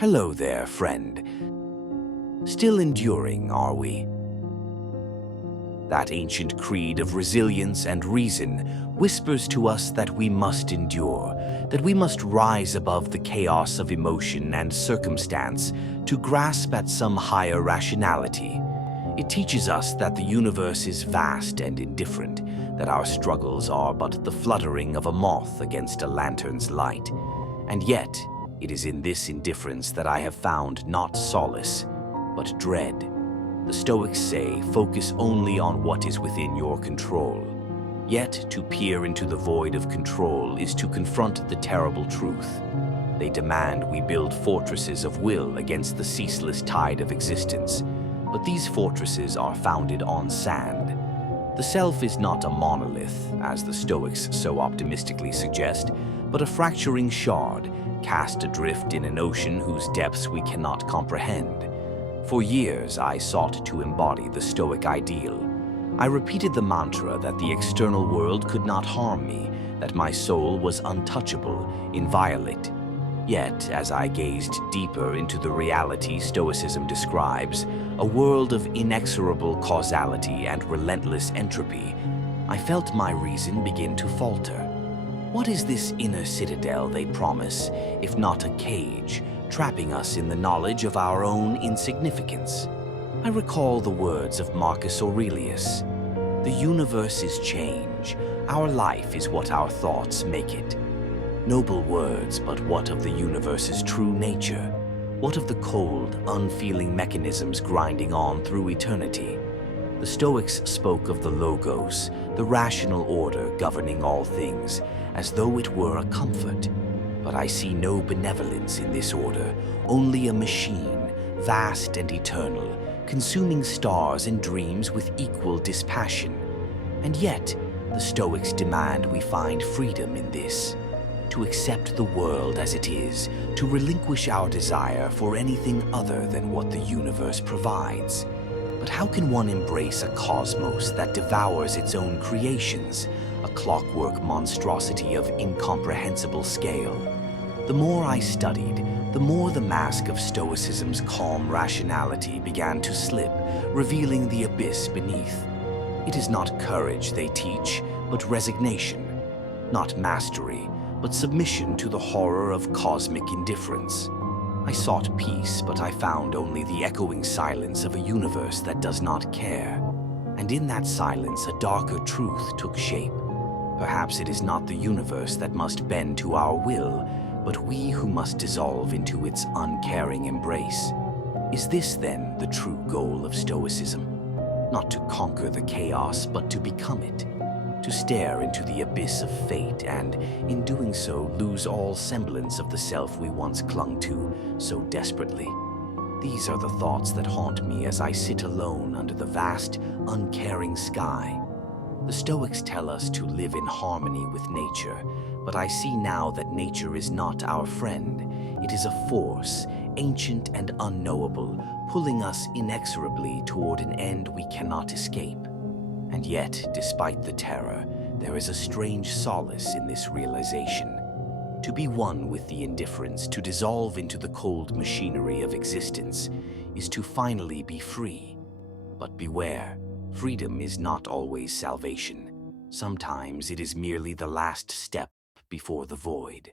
Hello there, friend. Still enduring, are we? That ancient creed of resilience and reason whispers to us that we must endure, that we must rise above the chaos of emotion and circumstance to grasp at some higher rationality. It teaches us that the universe is vast and indifferent, that our struggles are but the fluttering of a moth against a lantern's light. And yet, it is in this indifference that I have found not solace, but dread. The Stoics say, focus only on what is within your control. Yet, to peer into the void of control is to confront the terrible truth. They demand we build fortresses of will against the ceaseless tide of existence, but these fortresses are founded on sand. The self is not a monolith, as the Stoics so optimistically suggest, but a fracturing shard, cast adrift in an ocean whose depths we cannot comprehend. For years, I sought to embody the Stoic ideal. I repeated the mantra that the external world could not harm me, that my soul was untouchable, inviolate. Yet, as I gazed deeper into the reality Stoicism describes, a world of inexorable causality and relentless entropy, I felt my reason begin to falter. What is this inner citadel they promise, if not a cage, trapping us in the knowledge of our own insignificance? I recall the words of Marcus Aurelius. The universe is change. Our life is what our thoughts make it. Noble words, but what of the universe's true nature? What of the cold, unfeeling mechanisms grinding on through eternity? The Stoics spoke of the logos, the rational order governing all things, as though it were a comfort. But I see no benevolence in this order, only a machine, vast and eternal, consuming stars and dreams with equal dispassion. And yet, the Stoics demand we find freedom in this, to accept the world as it is, to relinquish our desire for anything other than what the universe provides. But how can one embrace a cosmos that devours its own creations, a clockwork monstrosity of incomprehensible scale? The more I studied, the more the mask of Stoicism's calm rationality began to slip, revealing the abyss beneath. It is not courage they teach, but resignation. Not mastery, but submission to the horror of cosmic indifference. I sought peace, but I found only the echoing silence of a universe that does not care. And in that silence, a darker truth took shape. Perhaps it is not the universe that must bend to our will, but we who must dissolve into its uncaring embrace. Is this, then, the true goal of Stoicism? Not to conquer the chaos, but to become it. To stare into the abyss of fate and, in doing so, lose all semblance of the self we once clung to so desperately. These are the thoughts that haunt me as I sit alone under the vast, uncaring sky. The Stoics tell us to live in harmony with nature, but I see now that nature is not our friend. It is a force, ancient and unknowable, pulling us inexorably toward an end we cannot escape. And yet, despite the terror, there is a strange solace in this realization. To be one with the indifference, to dissolve into the cold machinery of existence, is to finally be free. But beware, freedom is not always salvation. Sometimes it is merely the last step before the void.